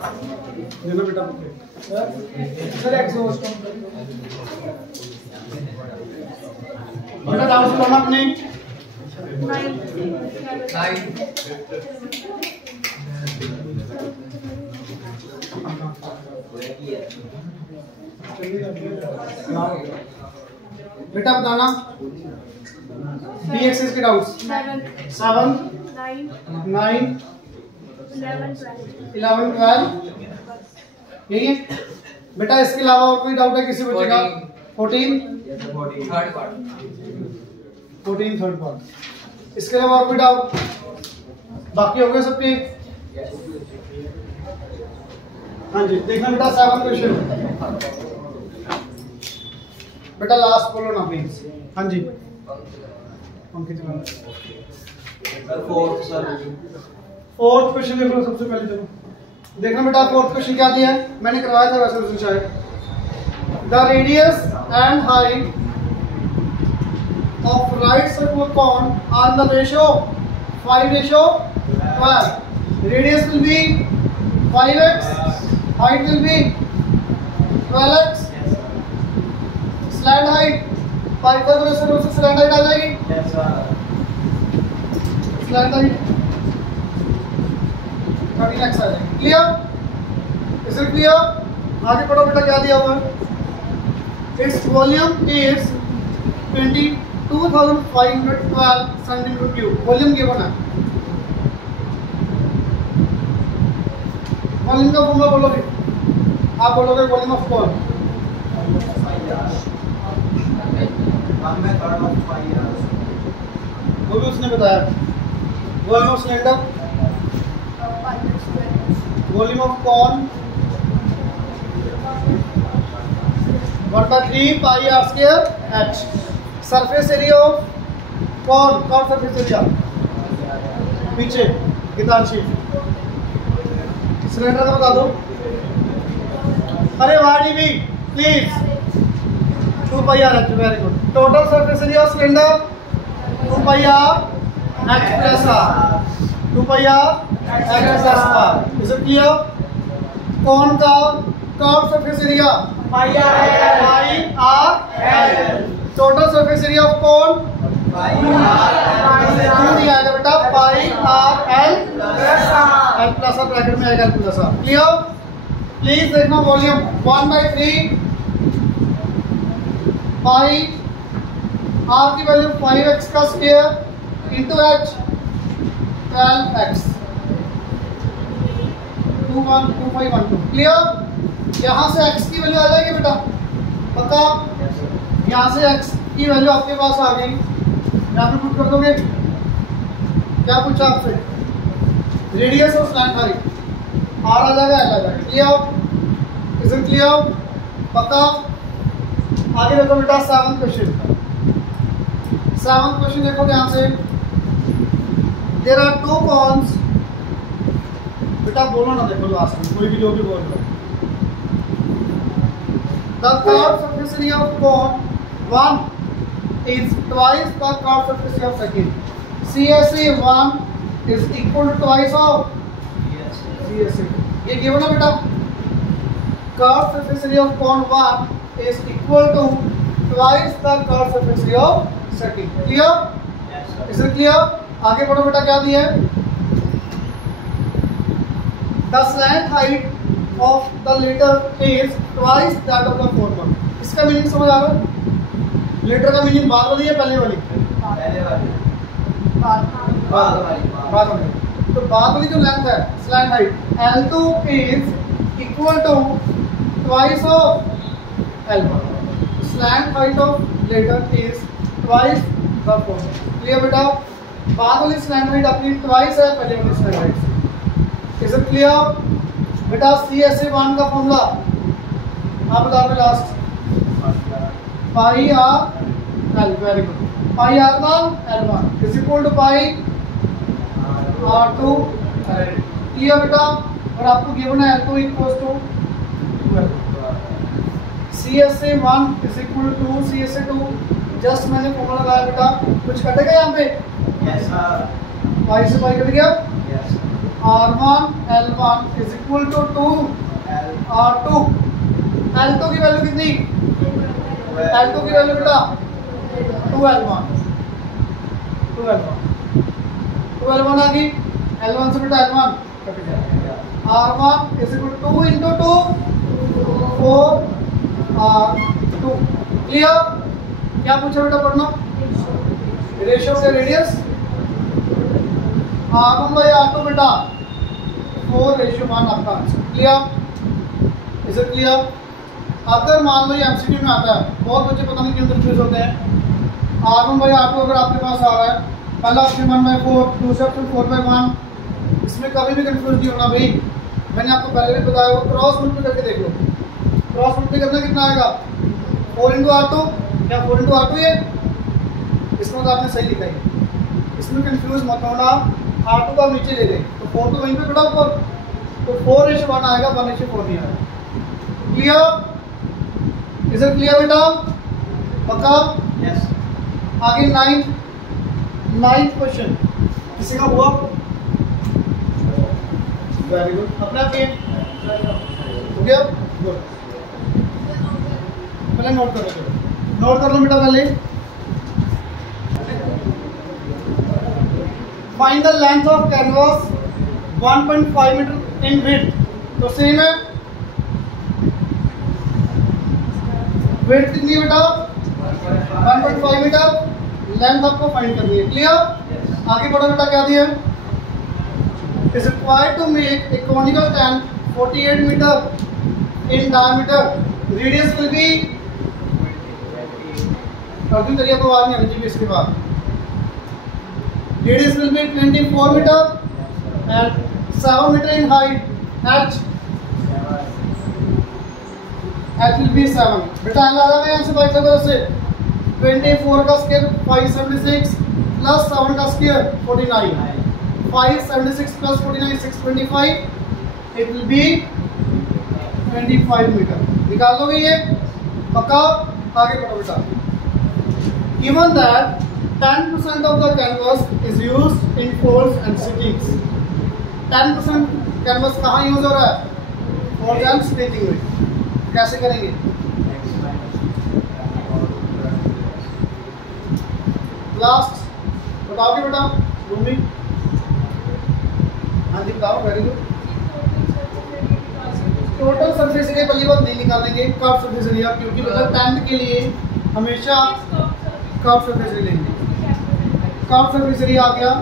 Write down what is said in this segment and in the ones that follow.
देना बेटा sir exhaust बेटा डाउन करना अपने 9 बेटा बताना बी एक्सेस के डाउट्स 7 9 11 12 यही है बेटा। इसके अलावा और कोई डाउट है किसी बच्चे का? 14 थर्ड पार्ट। इसके अलावा और कोई डाउट? बाकी हो गए सबके? हाँ जी देखना बेटा 7th क्वेश्चन बेटा लास्ट बोलो ना प्लीज। हाँ जी फोर्थ क्वेश्चन देख लो सबसे पहले। चलो देखना बेटा फोर्थ क्वेश्चन क्या दिया है, मैंने करवाया था वैसे उसमें शायद। The radius and height of right circular cone are the ratio 5:12. Radius will be 5x, height will be 12x. Slant height Pythagoras से रूल से slant height आ जाएगी। Slant height 13x आ जाएगी। क्लियर? Is it clear? आगे पढ़ो बेटा क्या दिया हुआ है। Its volume is 22,512 centimeter cube. Volume given है। वॉल्यूम का फॉर्मूला बोलोगे आप? बोलोगे वॉल्यूम ऑफ कौन? वो भी उसने बताया। Volume of cylinder, volume of cone 1/3 pi r square h. Surface area of cone? Cone surface area? पीछे गीतांशी सिलेंडर का बता दो। अरे वाड़ी भी please 2 pi r h. Very good. Total surface area of cylinder 2 pi r h plus r. 2 pi r h plus r. Is it clear? Cone का curve surface area pi r l. Total surface area of cone दिया है बेटा pi r l plus r bracket में आएगा plus r. Clear? Please देखना volume 1/3 pi r की value 5x का square into H 12x 2512। Clear? यहाँ से x की वैल्यू आ जाएगी बेटा पक्का? यहाँ से x की वैल्यू आपके पास आ गई, यहाँ पे पुट कर दोगे। क्या पूछा आपसे? रेडियस और स्लैंट हाइट आर आ जाएगा एल आ जाएगा। क्लियर? Is it clear? पक्का? आगे देखो बेटा 7th क्वेश्चन। 7th क्वेश्चन देखो ध्यान से। There are 2 cones. बेटा बोलो ना, देखो लास्ट में कोई भी जो भी बोल रहा है। The curve surface area of cone 1 is twice the curved surface area of second. CSA 1 is equal to twice of CSA. ये गिवन है बेटा। Curve surface area of cone 1 is equal to twice the curved surface area of second. Clear? Is it clear? आगे बढ़ो बेटा क्या दिया है? The slant height of the letter is twice that of the former. इसका meaning समझ आ रहा है? लेटर का मीनिंग बाद वाली है पहले वाली? बाद वाली। तो बाद वाली जो लेंथ है slant height L2 is equal to twice of L1. Slant height of letter is twice the former. Clear बेटा? बाद वाली स्लैंट हाइट अपनी ट्वाइस है पहले वाली स्लैंट हाइट से। Is it clear? बेटा CSA1 का फॉर्मूला आप बता दो last. Pi r l. Very good. Pi R1 L1 is equal to pi R2 L। Clear बेटा? और आपको गिवन है L2 equals to 12। CSA1 is equal to CSA2। Just मैंने फॉर्मूला लगाया बेटा। कुछ कटेगा यहाँ पे? Yes sir. पाई से पाई कट गया? Yes. R1 L1 is equal to 2 R2। L2 की वैल्यू कितनी? L2 की वैल्यू बेटा 2L1 आ गई। L1 से बेटा L1 कट गया। R1 is equal 2 into 2 4 R2। Clear? क्या पूछा बेटा पढ़ना? Ratio of the radius R1 by R2 बेटा 4:1 आपका answer. Clear? Is it clear? अगर मान लो ये एमसीक्यू में आता है, बहुत बच्चे पता नहीं क्यों कंफ्यूज होते हैं। R1 बाई R2 अगर आपके पास आ रहा है, पहला ऑप्शन 1/4, दूसरा ऑप्शन 4/1, इसमें कभी भी कंफ्यूज नहीं होना भाई। मैंने आपको पहले भी बताया वो क्रॉस मल्टीप्लाई करके देख लो। क्रॉस मल्टीप्लाई करना कितना आएगा? 4 इंटू R2। क्या 4 इंटू R2 ये? इसमें तो आपने सही लिखा है। इसमें कंफ्यूज मत होना। R2 को आप नीचे ले लें तो 4 तो वहीं पे बेटा ऊपर, तो 4:1 आएगा, 1:4 नहीं आएगा। क्लियर? इज इट क्लियर बेटा? पक्का? यस। आगे 9th क्वेश्चन किसी का हुआ? Very good. अपना हो गया? गुड। पहले नोट कर लो, नोट कर लो बेटा पहले। Find the length of canvas 1.5 metre in width. तो सेम है, विड्थ कितनी है बेटा? 1.5 मीटर। लेंथ आपको फाइंड करनी है। क्लियर? आगे बढ़ो बेटा। क्या दिया है? Is required to make a conical tank 48 metre in diameter. Radius will be, Arjun करिए तो आवाज नहीं आनी चाहिए इसके बाद। Radius will be 24 metre and 7 metre in height. h will be 7। बेटा अंदाजा में यहाँ से बाइक लगा से 24 का स्क्वायर 576 प्लस 7 का square 49। 576 plus 49 625। It will be 25 metre. निकाल लोगे ये? पक्का? आगे बढ़ो बेटा। Given that 10% of the canvas is used in folds and stitchings। 10% canvas कहाँ यूज हो रहा है? फोल्ड एंड स्टिचिंग में। कैसे करेंगे? लास्ट बताओगे बेटा? रूमी? हाँ जी बताओ। Very good. Total surface area पहली बात नहीं निकालेंगे, कर्व सरफेस एरिया, क्योंकि मतलब 10 के लिए हमेशा कर्व सरफेस एरिया लेंगे। कर्व सरफेस एरिया आ गया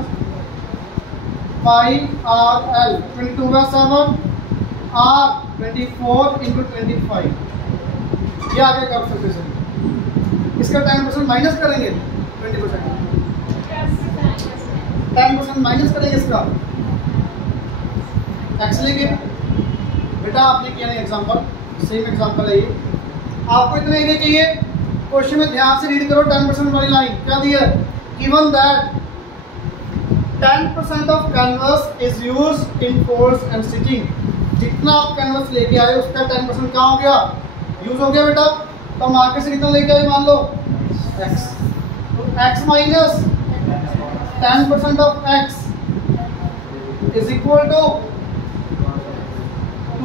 πRL 22/7 R 24 इंटू 25। ये आ गया कर्व सरफेस एरिया। इसका 10% माइनस करेंगे 20%। 10% माइनस करेंगे इसका, एक्स लेंगे। बेटा आपने किया नहीं एग्जाम्पल, सेम एग्जाम्पल है ये। आपको इतना एरिया चाहिए। क्वेश्चन में ध्यान से रीड करो। 10% वाली लाइन क्या दी है? Given that 10% of canvas is used in folds and stitching. जितना आप कैनवस लेके आए उसका 10% कहाँ हो गया? यूज हो गया बेटा। तो हम आगे से कितना लेके आए? मान लो x। तो x minus 10% of x is equal to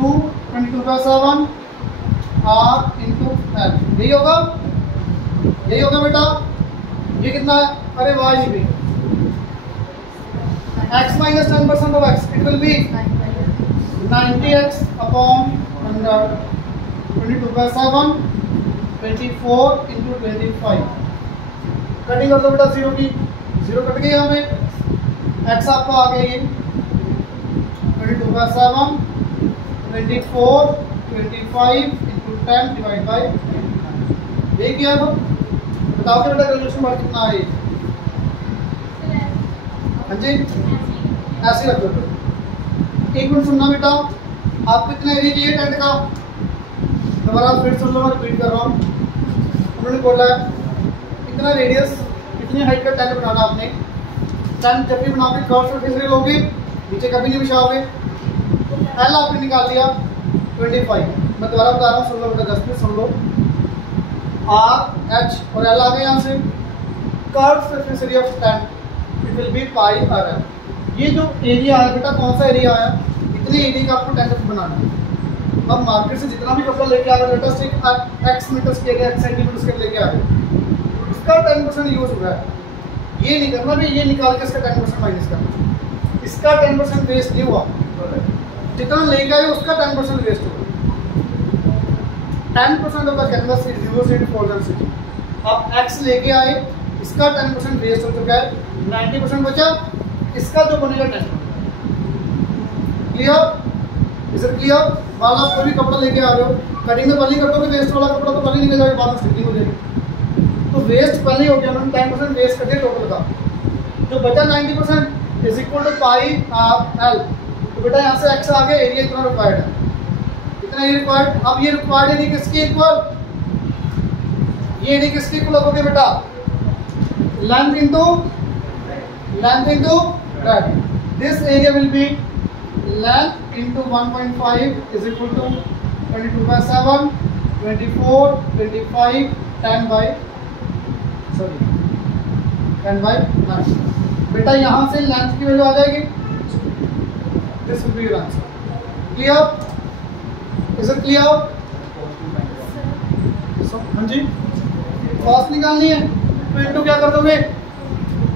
22/7 R into L। यही होगा? यही होगा बेटा। ये कितना है? अरे वाह जी भी x minus 10% of x, it will be 90x upon 100 22/7 24 into 25। Cutting कर दो बेटा 0 की, 0 कट गई यहाँ पे। x आपको आ गया ये 22/7 24 25 into 10 डिवाइड बाई। ये क्या है? बताओ बेटा कैलकुलेशन बार कितना है? हाँ जी ऐसे रख दो। एक मिनट सुनना बेटा। आपको इतना एरिया चाहिए टेंट का? दोबारा फिर सुन लो, मैं रिपीट कर रहा हूँ। उन्होंने बोला है इतना रेडियस, इतनी हाइट का टेंट बनाना। आपने टेंट जब भी बनाओगे कर्व सरफेस एरिया लोगे, नीचे कभी नहीं बिछाओगे। एल आपने निकाल लिया 25। मैं दोबारा बता रहा हूँ, सुन लो बेटा, 10 मिनट सुन लो। आर एच और एल आ गए यहाँ से। Curve surface area of tent it will B πRL। ये जो एरिया है बेटा, कौन सा एरिया आया, इतने एरिया का आपको टेंडर बनाना है। अब मार्केट से जितना भी कपड़ा लेके आ रहे हो, लेटेस्ट एक्स मीटर के लिए, एक्स सेंटीमीटर के लेके आ रहे हो, इसका 10% यूज हुआ है। ये नहीं करना भी ये निकाल के इसका 10% माइनस करना, इसका 10% वेस्ट नहीं हुआ, जितना लेके आए उसका 10% वेस्ट हुआ। 10% of the canvas is used in folder city. आप एक्स लेके आए, इसका 10% वेस्ट हो चुका है, 90% बचा, इसका जो बनेगा 10%। क्लियर? Is it clear? बाल आप कोई भी कपड़ा लेके आ रहे हो, कटिंग में पहले कर दोगे, वेस्ट वाला कपड़ा तो पहले निकल जाएगा, बाद में स्टिचिंग हो जाएगी। तो वेस्ट पहले हो गया, मैंने 10% वेस्ट कर दिया टोटल का। जो बचा 90% is equal to pi r l. तो बेटा यहाँ से एक्स आ गया, एरिया इतना रिक्वायर्ड है, इतना ही रिक्वायर्ड। अब ये रिक्वायर्ड एरिया किसकी इक्वल, ये एरिया किसकी इक्वल होगी बेटा, length into breadth. This area will B length into 1.5 is equal to 22/7, 24, 25, 10 by 9। बेटा यहाँ से लेंथ की वैल्यू आ जाएगी, this will be your answer. Clear? Is it clear? हाँ जी, कॉस्ट निकालनी है तो इनटू क्या कर दोगे,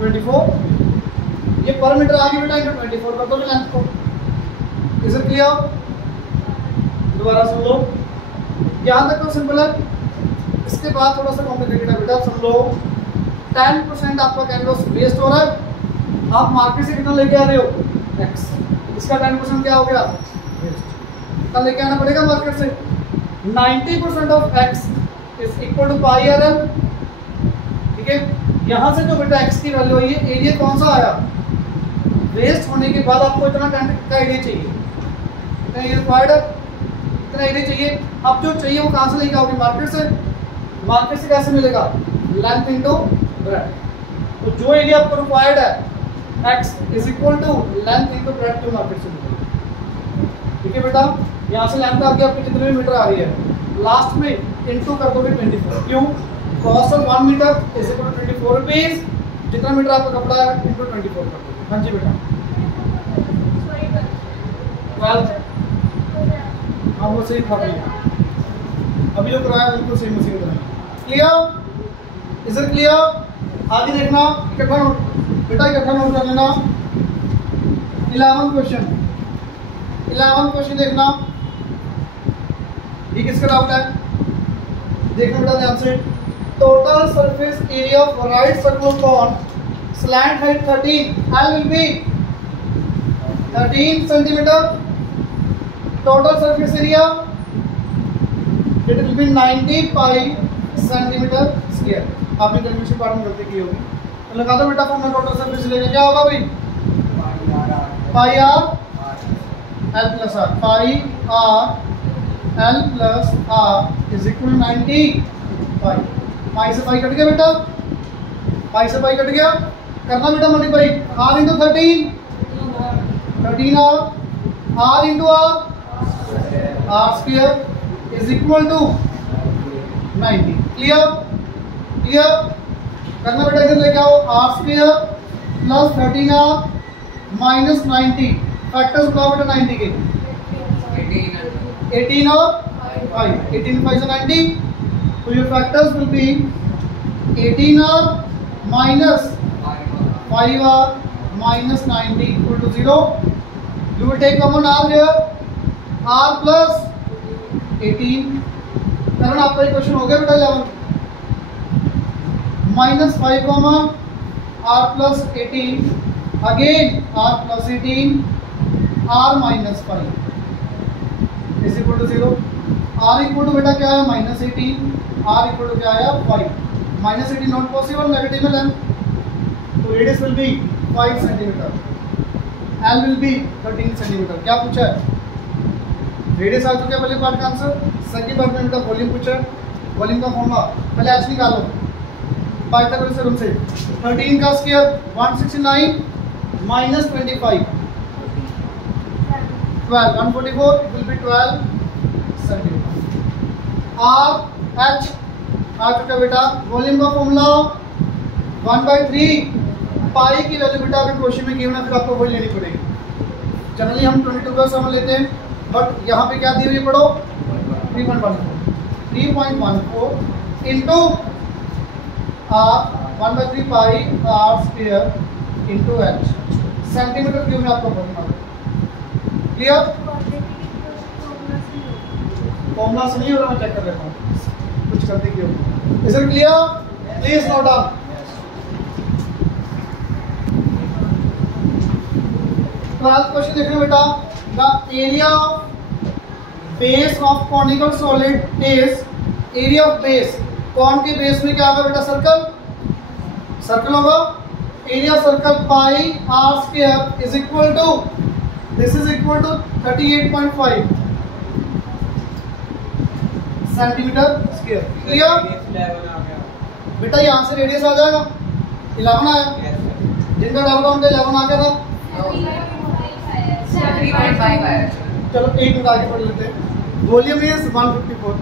24, ये पर मीटर आ गई बेटा, इनटू 24 कर दोगे लेंथ को। Is it clear? दोबारा सुन लो, यहाँ तक तो सिंपल है, इसके बाद थोड़ा सा कॉम्प्लिकेटेड है बेटा। सुन लो, 10% आपका कैनवस वेस्ट हो रहा है, आप मार्केट से कितना लेके आ रहे हो, एक्स, इसका 10% क्या हो गया, वेस्ट। कितना लेके आना पड़ेगा मार्केट से, 90% of x is equal to pi r l. ठीक है, यहाँ से जो बेटा एक्स की वैल्यू है, ये एरिया कौन सा आया, वेस्ट होने के बाद आपको इतना का एरिया चाहिए, इतना एरिया रिक्वायर्ड है, इतना एरिया चाहिए। अब जो चाहिए वो कहाँ से लेके आओगे, मार्केट से। मार्केट से कैसे मिलेगा, लेंथ इनटू ब्रेड्थ। तो जो एरिया आपको रिक्वायर्ड है, x is equal to length into breadth, जो मार्केट से मिलेगा। ठीक है बेटा, यहाँ से लेंथ आगे आपकी कितने मीटर आ रही है, लास्ट में इनटू कर दोगे 24। क्यों, cost of 1 metre is equal to 24 rupees, जितना मीटर आपका कपड़ा है इनटू 24 कर दोगे। हाँ जी बेटा, 12, हाँ वो सही था भैया, अभी जो कराया बिल्कुल सही मशीन कराया। क्लियर? Is it clear? आगे देखना, इकट्ठा नोट बेटा, इकट्ठा नोट कर लेना। 11 क्वेश्चन देखना, ये किसका डाउट है, देखना बेटा ध्यान से। Total surface area of right circular cone slant height 13, L will be 13 centimeter. Total surface area, it will be 90 pi centimeter square। आपने कैलकुलेशन पार्ट में गलती की होगी, तो लगा दो बेटा फॉर्मूला टोटल सरफेस एरिया क्या होगा भाई, pi r l plus r, pi r l plus r is equal 90 pi. Pi से पाई कट गया बेटा, पाई से पाई कट गया, करना बेटा multiply, r into 13 r into r square is equal to 90। Clear? Clear? करना बेटा, इधर लेके आओ, r square plus 13r minus 90, factors बताओ बेटा 90 के, 18 और 5, 18 5 से 90, तो your factors will be 18r minus 5r minus 90 equal to 0. You will take common r here, r plus 18। कारण आपका ये क्वेश्चन हो गया बेटा 11, minus 5 comma r plus 18 again r plus 18 r minus 5 is equal to 0। r equal to बेटा क्या है, minus 18, r equal to क्या है 5, minus 18 not possible, negative में लेंथ, तो radius will B 5 centimetre, L will be 13 centimetre. क्या पूछा है, रेडियस आ चुका है पहले पार्ट का आंसर, सेकंड पार्ट में बेटा वॉल्यूम पूछा है। वॉल्यूम का फॉर्मूला पहले h निकालो, पाइथागोरस थ्योरम से 13 का square 169 minus 25 12 144, it will be 12 centimetre. r h आ चुका बेटा, वॉल्यूम का फॉर्मूला 1/3 पाई की वैल्यू बेटा अगर क्वेश्चन में गिवन है फिर आपको वही लेनी पड़ेगी। जनरली हम 22/7 लेते हैं, बट यहाँ पे क्या दी हुई है पढ़ो 3.14 into 1/3 pi r square into h centimetre cube में आपको पढ़ना है। क्लियर? फॉर्मूला से नहीं हो रहा, मैं चेक कर लेता हूँ कुछ करते क्यों। Is it clear? Please note down. Twelfth question देख रहे हो बेटा। The area of base of conical solid is, area of base, कौन के बेस में क्या होगा बेटा? सर्कल, सर्कल होगा। Area circle pi r square is equal to, this is equal to 38.5 centimetre square. Clear बेटा? यहाँ से रेडियस आ जाएगा 11 आया, जिनका डाउट है उनका 11 आ गया था। 3.5 आया। चलो एक मिनट आगे पढ़ लेते हैं। वॉल्यूम इज 154,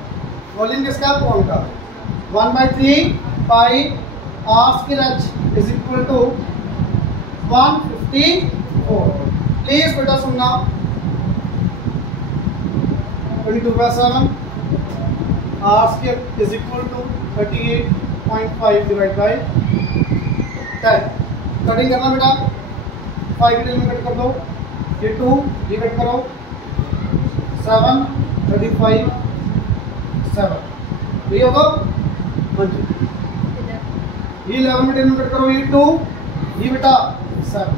वॉल्यूम किसका? कौन का? 1/3 pi r square h is equal to 154। Please बेटा सुनना, 22/7 r square is equal to 38.5 divide by 10। Cutting करना बेटा, 5 डिटेल में कट कर दो, ये 2 ये कट करो, 7 35 7 ये होगा 1। ये 11 में 10 में कट करो, ये 2 ये बेटा 7।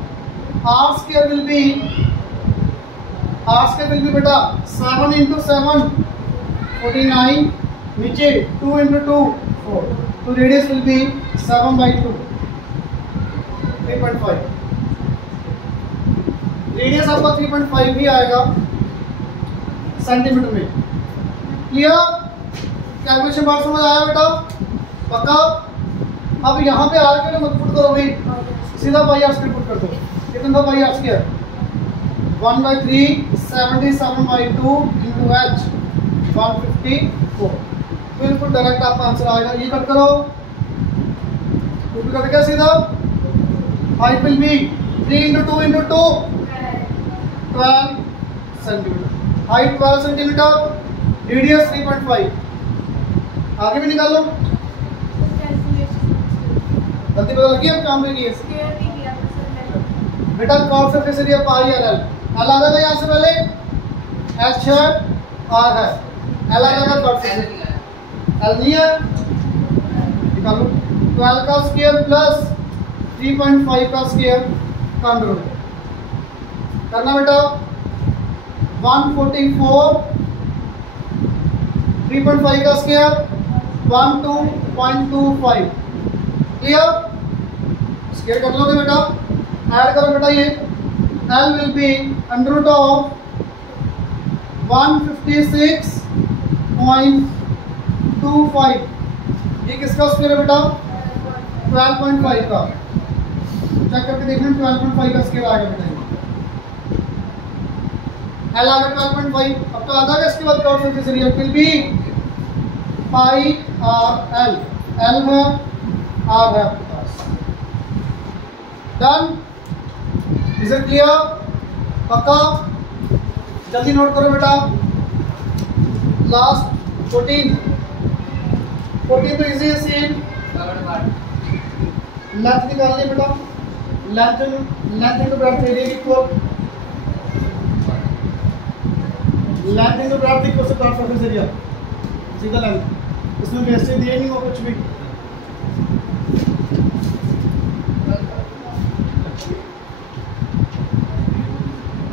आर स्क्वायर विल बी बेटा 7 इंटू 7 49, नीचे 2 इंटू 2 4, तो रेडियस विल बी 7/2 3.5। रेडियस आपका 3.5 ही आएगा सेंटीमीटर में। क्लियर? कैलकुलेशन बार समझ आया बेटा? पक्का? अब यहाँ पे आर के मत पुट करो भाई, सीधा पाई आर स्क्वायर पुट कर दो। कितना था पाई आर स्क्वायर? 1/3 77/2 into H 154। बिल्कुल डायरेक्ट आपका आंसर आएगा। ये कट करो, कट गया सीधा। Height will be 3 into 2 into 2 12 centimetre. Height 12 centimetre, radius 3.5। आगे भी निकालो, गलती पता लगी अब काम में किए बेटा। कॉट surface area pi r l, l आ जाएगा यहाँ से पहले, एच है आर है, एल आ जाएगा कॉट सरफेस, एल नहीं है निकालो। 12 का स्क्वायर प्लस 3.5 का स्क्वायर कंट्रोल करना बेटा। 144 3.5 का स्क्वायर 12.25। क्लियर? स्क्वायर कर लोगे बेटा, ऐड करो बेटा। ये L will be under of 156.25। ये किसका स्क्वायर है बेटा? 12.5 का। चेक करके देखना, 12.5 का स्क्वायर आएगा बेटा। L आ गया 12.5। अब तो आता है इसके बाद curved surface area will be pi r l, l है आर है आपके पास। डन? Is it clear? पक्का? जल्दी नोट करो बेटा। लास्ट 14 तो इजी है। सेम लेंथ निकालनी है बेटा, length into breadth area equal, length into breadth equal से कॉट सरफेस एरिया, सीधा लेंथ। इसमें वैसे दिए नहीं हो कुछ भी।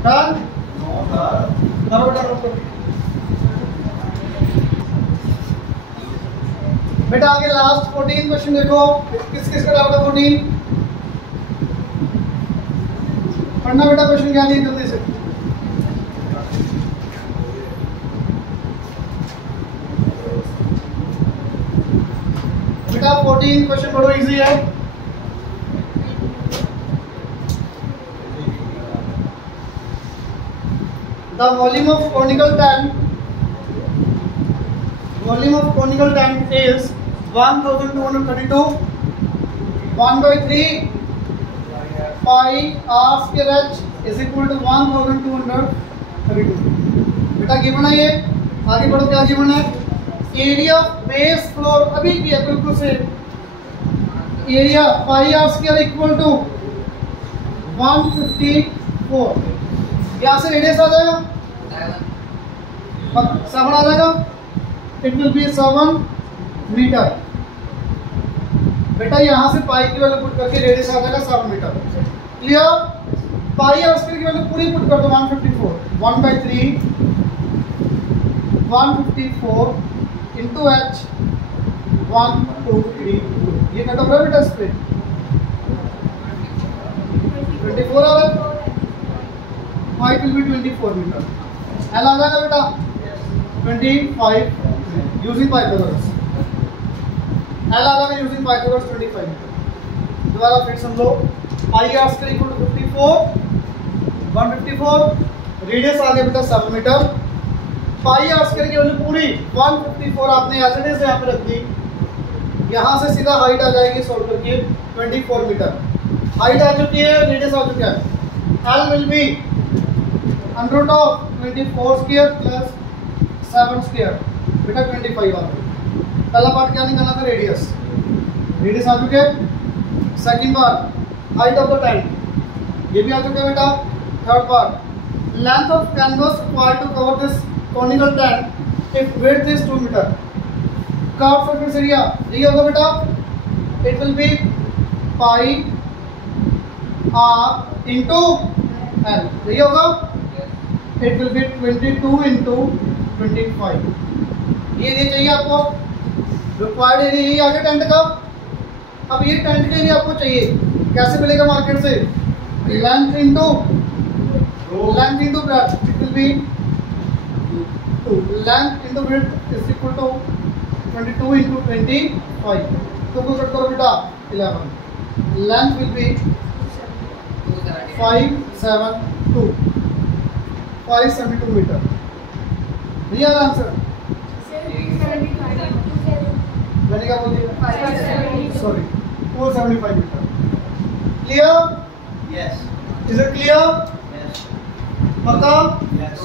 डन? करो बेटा, करो बेटा। आगे लास्ट 14 क्वेश्चन देखो, किस किस का डाउट है? 14 पढ़ना बेटा, क्वेश्चन क्या नहीं जल्दी से। बेटा 14 क्वेश्चन बड़ो इजी है। The volume of conical tank is 1232 1/3 pi r square h is equal to 1232। बेटा गिवन है ये, आगे बढ़ो क्या गिवन है, एरिया बेस फ्लोर अभी किया बिल्कुल से, area pi r square equal to 154, यहाँ से रेडियस आ जाएगा 7 आ जाएगा, इट विल बी 7 मीटर। बेटा यहाँ से पाई की वैल्यू पुट करके रेडियस आ जाएगा 7 metre. Clear? Pi r square की वैल्यू पूरी पुट कर दो 154, 1/3 154 इंटू एच 1 2 3 2, ये कट ऑफ है बेटा इस पे 24 आ रहा है, height will be 24 metre. L आ जाएगा बेटा 25 यूजिंग पाइथागोरस, एल आ जाएगा यूजिंग पाइथागोरस 25 मीटर। दोबारा फिर सुन लो, pi r square equal to 54 154, radius आ गया बेटा 7 मीटर। पाई आर स्क्वायर की वैल्यू पूरी 154 आपने एज इट इज यहाँ पे रख दी, यहाँ से सीधा हाइट आ जाएगी सॉल्व करके 24 मीटर। हाइट आ चुकी है, रेडियस आ चुका है, l will be under root of 24 square plus 7 square, बेटा 25 आ गया। पहला पार्ट क्या निकालना था, रेडियस, रेडियस आ चुके। Second part height of the tank, ये भी आ चुका है बेटा। Third part length of canvas required to cover this conical tank if width is 2 metre. Curve surface area यही होगा बेटा, it will be pi r into l, यही होगा, इट विल बी 22 इंटू 25। ये एरिया चाहिए आपको, रिक्वायर्ड एरिया यही आगे टेंट का। अब ये टेंट का एरिया आपको चाहिए, कैसे मिलेगा मार्केट से, length into breadth, it will be 2, length into breadth is equal to 22 into 25, तो को कट करो बेटा 11, length will be 572 metre. Real answer मैंने क्या बोल दिया, sorry 475 metre. Clear? Yes. Is it clear? Yes. पक्का? यस।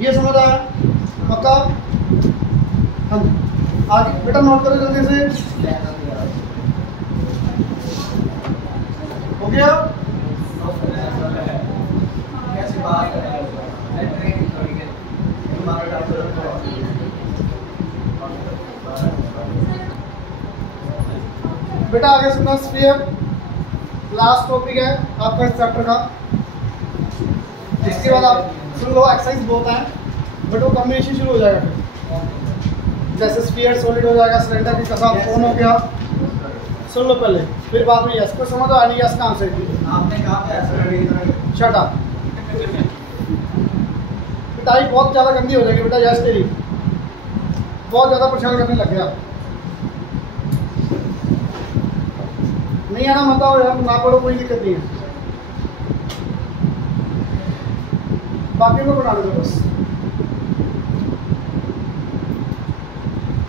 ये समझ आया? पक्का? हाँ जी, आगे बेटा नोट करो जल्दी से, हो गया? कैसे बात कर रहे बेटा आगे सुनना, स्फीयर लास्ट टॉपिक है आपका इस चैप्टर का। इसके बाद आप सुन लो, एक्सरसाइज बहुत है बट वो कॉम्बिनेशन शुरू हो जाएगा फिर, जैसे स्फीयर सॉलिड हो जाएगा, सिलेंडर की कसा कौन हो गया, सुन लो पहले, फिर बाद में यस को समझ आ नहीं, यस का आंसर आपने कहा था ऐसा शट अप। पिटाई बहुत ज़्यादा गंदी हो जाएगी बेटा, यस तेरी बहुत ज़्यादा परेशान करने लग गया। नहीं आना मत आओ यार, ना पढ़ो कोई दिक्कत नहीं है, बाकी को बना दो बस।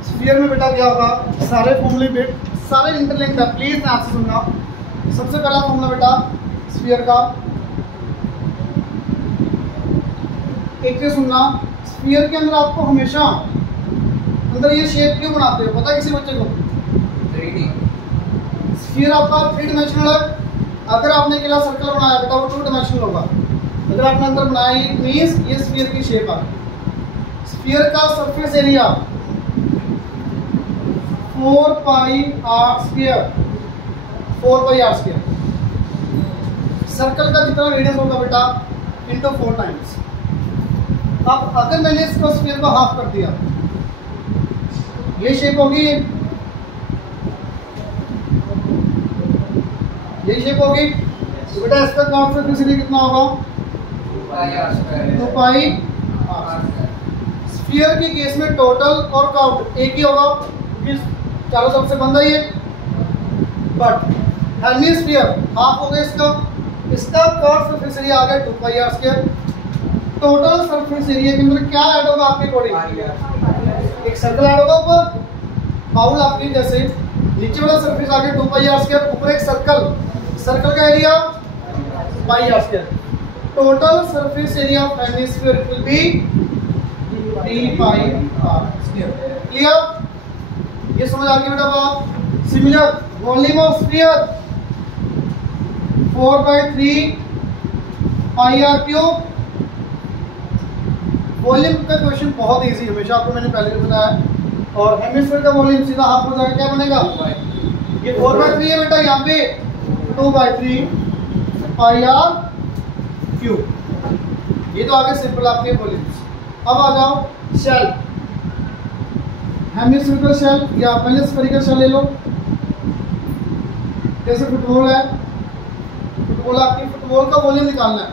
स्फीयर में बेटा क्या होगा, सारे फॉर्मूले बेट सारे इंटरलिंक्ड है, प्लीज ध्यान से सुनना। सबसे पहला फॉर्मूला बेटा स्फीयर का, एक चीज सुनना, स्फीयर के अंदर आपको हमेशा अंदर ये शेप क्यों बनाते हो, पता है किसी बच्चे को? स्फीयर आपका 3 डायमेंशनल है। अगर आपने केवल सर्कल बनाया बेटा वो 2 डायमेंशनल होगा। अगर आपने अंदर बनाया मीन्स ये स्फीयर की शेप आ गई। स्फीयर का surface area 4 pi r square, 4 pi r square. Circle का जितना रेडियस होगा बेटा इंटू 4 टाइम्स। अब अगर मैंने इसको स्फीयर को हाफ कर दिया, ये शेप होगी, यही शेप होगी, तो बेटा इसका कर्व सरफेस एरिया कितना होगा? 2 पाई आर। स्फीयर के केस में टोटल और कर्व एक ही होगा क्योंकि चारों तरफ से बंद है ये, बट हेमिस्फीयर हाफ हो गया इसका, इसका कर्व सरफेस एरिया आ गया 2 pi r square. Total surface area के अंदर क्या ऐड होगा आपके अकॉर्डिंग? एक सर्कल ऐड होगा ऊपर, बाउल आपकी जैसे नीचे वाला सरफेस आ गया 2 पाई आर स्क्वायर, ऊपर एक सर्कल, सर्कल का area pi r square. Total surface area of hemisphere will be d pi r square. Clear? ये समझ आ गई बेटा बात। Similar volume of sphere 4/3 pi r cube. Volume का क्वेश्चन बहुत इजी, हमेशा आपको मैंने पहले भी बताया। और हेमिस्फीयर का वॉल्यूम सीधा हाफ हो जाएगा, क्या बनेगा? ये 4/3 है बेटा, यहाँ पे 2/3 पाई आर क्यूब। ये तो आगे सिंपल आपके वॉल्यूम्स। अब आ जाओ शेल, हेमिस्फीरिकल शेल या पहले स्फेरिकल शेल ले लो। जैसे फुटबॉल है, फुटबॉल आपकी फुटबॉल का वॉल्यूम निकालना है।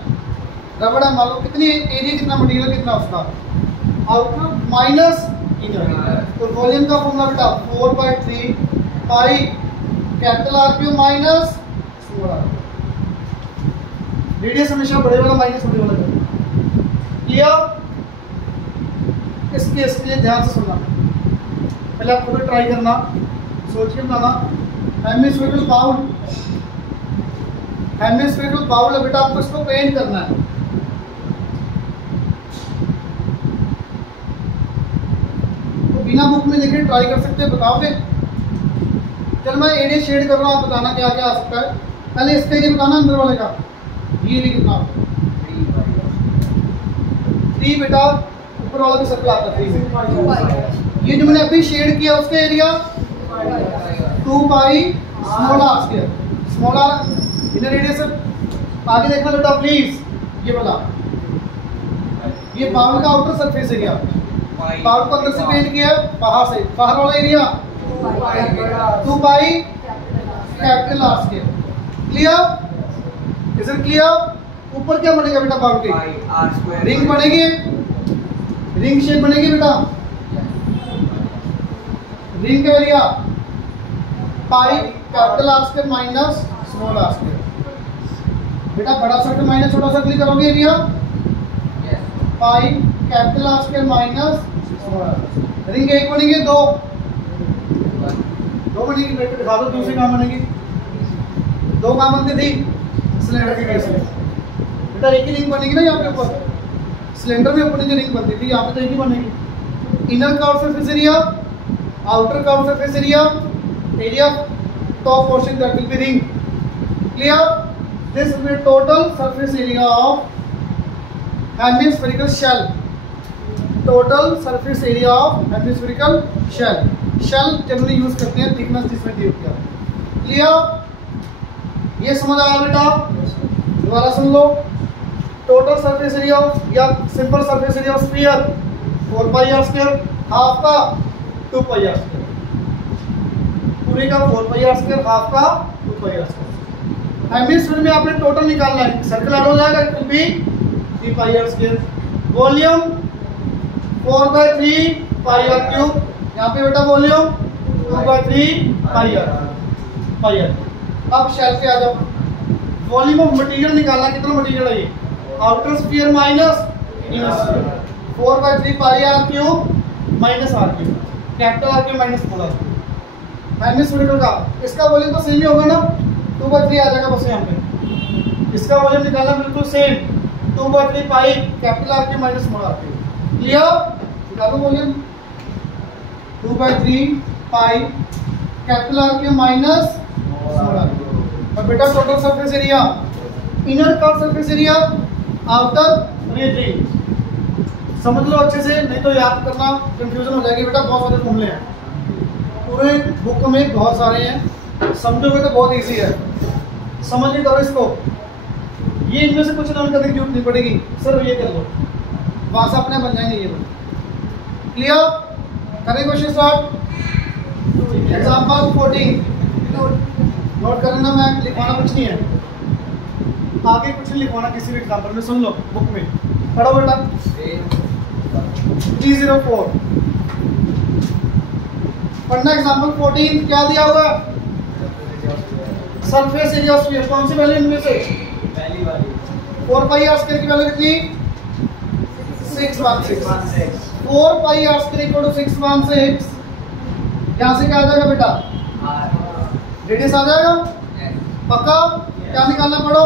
रबड़ है, मान लो कितनी एरिया, कितना मटेरियल, कितना उसका आउटर माइनस इनर। तो वॉल्यूम का फॉर्मूला बेटा 4/3 pi capital r cube minus small r. Radius हमेशा बड़े वाला माइनस छोटे वाला करें। क्लियर? इस केस के लिए ध्यान से सुनना, पहले आप खुद ट्राई करना, सोच के बनाना। हेमिस्फेरिकल बाउल, हेमिस्फेरिकल बाउल है बेटा, आपको इसको पेंट करना है। तो बिना बुक में देखे ट्राई कर सकते हैं, बताओगे? चल मैं एरिया शेड कर रहा हूँ, आप बताना क्या क्या आ सकता है। पहले इसका एरिया बताना, अंदर वाले का ये एरिया कितना? 3 बेटा, ऊपर वाला भी सर्कल आता है 3। ये जो मैंने अभी शेड किया उसका area 2 pi small r square. Small r inner radius. आगे देखना बेटा प्लीज, ये बता, ये बाउल का आउटर सरफेस एरिया, बाउल को अंदर से पेंट किया, बाहर से, बाहर वाला area 2 pi capital r square. Clear? Is it clear? ऊपर क्या बनेगा बेटा बाउल के? रिंग बनेगी, रिंग शेप बनेगी बेटा। रिंग का area pi capital r square minus small r square. बेटा बड़ा सर्कल माइनस छोटा सर्कल करोगे, area pi capital r square minus small r. Ring एक बनेगी, दो बनेगी बेटा, दिखा दो दूसरी कहाँ बनेगी? 2 कहाँ बनती थी? सिलेंडर के केस में बेटा एक ही रिंग बनेगी ना यहाँ पे ऊपर। सिलेंडर में ऊपर जो रिंग बनती थी, यहाँ पे तो एक ही बनेगी। Inner curve surface area, outer curve surface area, area top portion that will be ring. Clear? This will be total surface area of hemispherical shell. Total surface area of hemispherical shell. Shell generally use करते हैं thickness जिसमें dupe किया। Clear? ये समझ आया बेटा? दोबारा सुन लो। टोटल सरफेस एरिया या simple surface area of sphere 4 pi r square, half का 2 पाई आर स्क्वायर, पूरे का 4 पाई आर स्क्वायर, हाफ का 2 पाई आर स्क्वायर। हेमिस्फीयर में आपने टोटल निकालना है, सर्कल ऐड हो जाएगा, it will be 3 pi r square. Volume 4/3 pi r cube. यहाँ पे बेटा वॉल्यूम 2/3 पाई आर। अब शेल पे आ जाओ। वॉल्यूम ऑफ मटेरियल निकालना, कितना मटेरियल है ये? Outer sphere minus inner sphere 4/3 pi r cube minus r cube, capital r cube minus small r cube. Hemispherical का इसका वॉल्यूम तो सेम ही होगा ना, 2/3 आ जाएगा बस यहाँ पे। इसका वॉल्यूम निकालना बिल्कुल same, 2/3 pi capital r cube minus small r cube. Clear? निकालो volume 2/3 pi capital r cube minus small r cube. और बेटा total surface area, inner curve surface area, outer ring. समझ लो अच्छे से, नहीं तो याद करना कंफ्यूजन हो जाएगी बेटा। बहुत सारे फॉर्मूले हैं पूरे बुक में, बहुत सारे हैं, समझोगे तो बहुत इजी है। समझ नहीं करो इसको, ये इनमें से कुछ लर्न करने की जरूरत नहीं पड़ेगी, सिर्फ ये कर लो, वहां से अपने बन जाएंगे ये। क्लियर? करें क्वेश्चन स्टार्ट। एग्जाम्पल 14 नोट करना, मैं लिखवाना कुछ नहीं है, आगे कुछ नहीं लिखवाना किसी भी एग्जाम्पल में। सुन लो बुक में, पढ़ो बेटा। 304 पढ़ना। एग्जाम्पल 14 क्या दिया हुआ? Surface area of sphere. कौन सी वैल्यू इनमें से? पहली वाली 4 पाई आर स्क्वायर की वैल्यू कितनी? 616। 4 pi r square equal to 616। यहाँ से क्या आ जाएगा बेटा? रेडियस आ जाएगा पक्का? क्या निकालना पड़ो,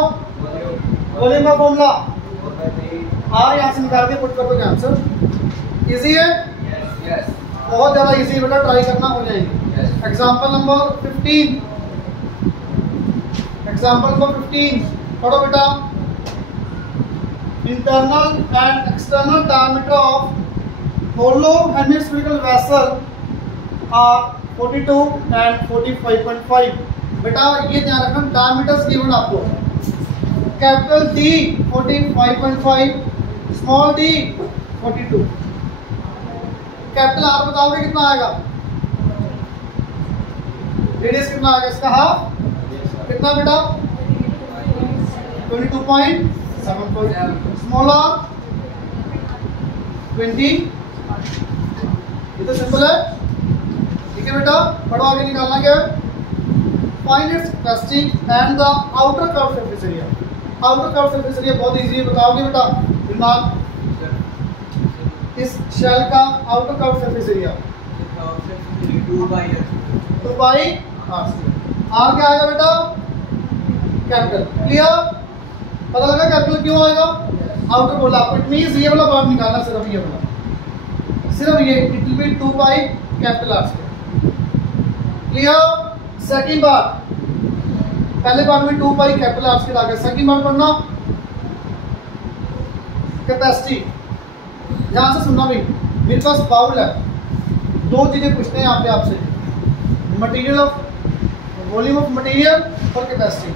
वॉल्यूम का फॉर्मूला आर यहाँ से निकाल के पुट कर दो आंसर। इजी है, बहुत ज्यादा इजी बेटा, ट्राई करना हो जाएगी। एग्जाम्पल नंबर 15, एग्जाम्पल नंबर 15 पढ़ो बेटा। Internal and external diameter of hollow hemispherical vessel are 42 and 45.5। बेटा ये ध्यान रखना, डायमीटर्स गिवन आपको, capital D 45.5, small d 42। Capital R बताओगे कितना आएगा, रेडियस कितना आएगा इसका, हाफ कितना बेटा 22.75, स्मॉल r 20। ये तो सिंपल है, ठीक है बेटा। पढ़ो आगे, निकालना क्या है, find its capacity and the outer curve surface area. Outer curve surface area बहुत इजी है, बताओगे बेटा दिमाग, इस शेल का outer curve surface area 2 by r क्या आएगा बेटा, कैपिटल। क्लियर, पता लगा कैपिटल क्यों आएगा, आउटर बोला आपको, इट मींस ये वाला पार्ट निकालना, सिर्फ ये वाला, सिर्फ ये, it will be 2 by capital r square. Clear. Second part, पहले पार्ट में 2 बाई कैपिटल आर स्क्वायर आ गया, सेकंड पार्ट पढ़ना कैपेसिटी। ध्यान से सुनना भाई, मेरे पास बाउल है, दो चीजें पूछते हैं यहाँ पे आपसे, material of, volume of material और कैपेसिटी।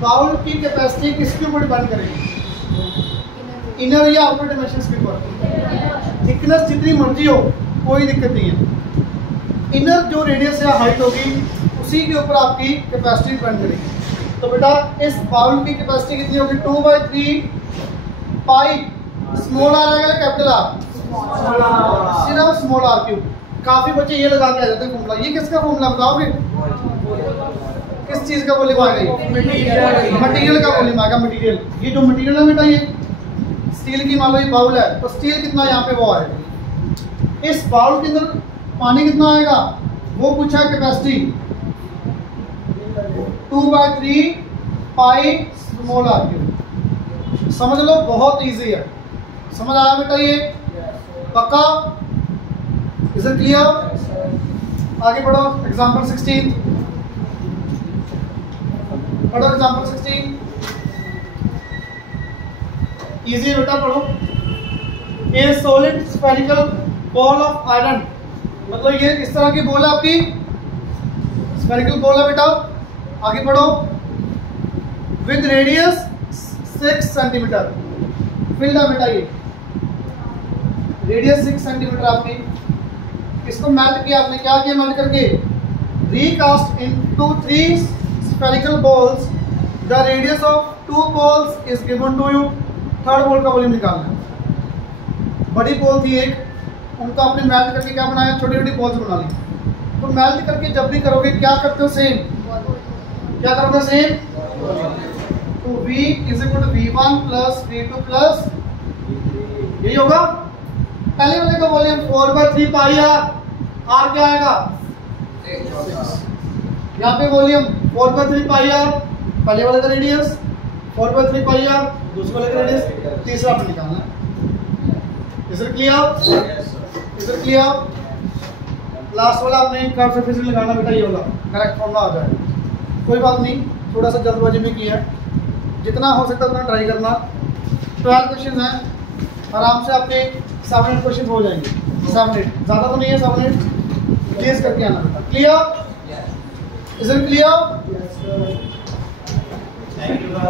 बाउल की कैपेसिटी किसके ऊपर डिपेंड करेगी, इनर या आउटर डायमेंशंस के ऊपर। थिकनेस जितनी मर्जी हो कोई दिक्कत नहीं है, इनर जो रेडियस या हाइट होगी उसी के ऊपर आपकी कैपेसिटी डिपेंड करेगी। तो बेटा इस बाउल की कैपेसिटी कितनी होगी, 2/3 पाई स्मॉल आर आएगा कैपिटल आर, सिर्फ स्मॉल आर क्यूब। काफी बच्चे ये लगा के आ जाते हैं फॉर्मूला, ये किसका फॉर्मूला बताओगे, किस चीज का वॉल्यूम आएगा, मटेरियल का वॉल्यूम आएगा, मटेरियल। ये जो मटेरियल है बेटा, ये स्टील की मान लो ये बाउल है, तो स्टील कितना यहाँ पे वो आएगा। इस बाउल के अंदर पानी कितना आएगा वो पूछा है, capacity 2/3 pi small r cube. समझ लो, बहुत इजी है, समझ आया बेटा ये, पक्का, इज इट क्लियर। आगे बढ़ो, एग्जांपल 16 पढ़ो, एग्जांपल 16 इजी बेटा, पढ़ो। ए solid spherical ball of iron, मतलब ये इस तरह की बॉल है आपकी, स्फेरिकल बॉल है बेटा। आगे पढ़ो, विद रेडियस 6 सेंटीमीटर, फील्ड है बेटा, ये रेडियस 6 सेंटीमीटर आपकी। इसको मेल्ट किया आपने, क्या किया मेल्ट करके, recast into 3 spherical balls, the radius of 2 balls is given to you. Third ball का वॉल्यूम निकालना है, बड़ी बॉल थी एक, उनको आपने मेल्ट करके क्या बनाया, छोटी छोटी बॉल्स बना ली। तो मेल्ट करके जब भी करोगे क्या करते हो, सेम क्या करोगे, सेम। तो V is equal to V1 plus V2 plus, यही होगा। पहले वाले का वॉल्यूम 4/3 पाई आर क्या आएगा, यहाँ पे वॉल्यूम 4/3 पाई आर, पहले वाले का रेडियस 4/3 पाई आर, दूसरे वाले का रेडियस, तीसरा आपने निकालना है। Is it clear, is it clear. Last वाला आपने कर्व सरफेस लगाना बेटा, ये वाला करेक्ट फॉर्मूला आ जाएगा। कोई बात नहीं, थोड़ा सा जल्दबाजी में किया है, जितना हो सकता है उतना ट्राई करना। 12 क्वेश्चन है, आराम से आपके 7-8 क्वेश्चन हो जाएंगे, 7-8 ज़्यादा तो नहीं है, 7-8 प्लीज करके आना बेटा। Clear, is it clear.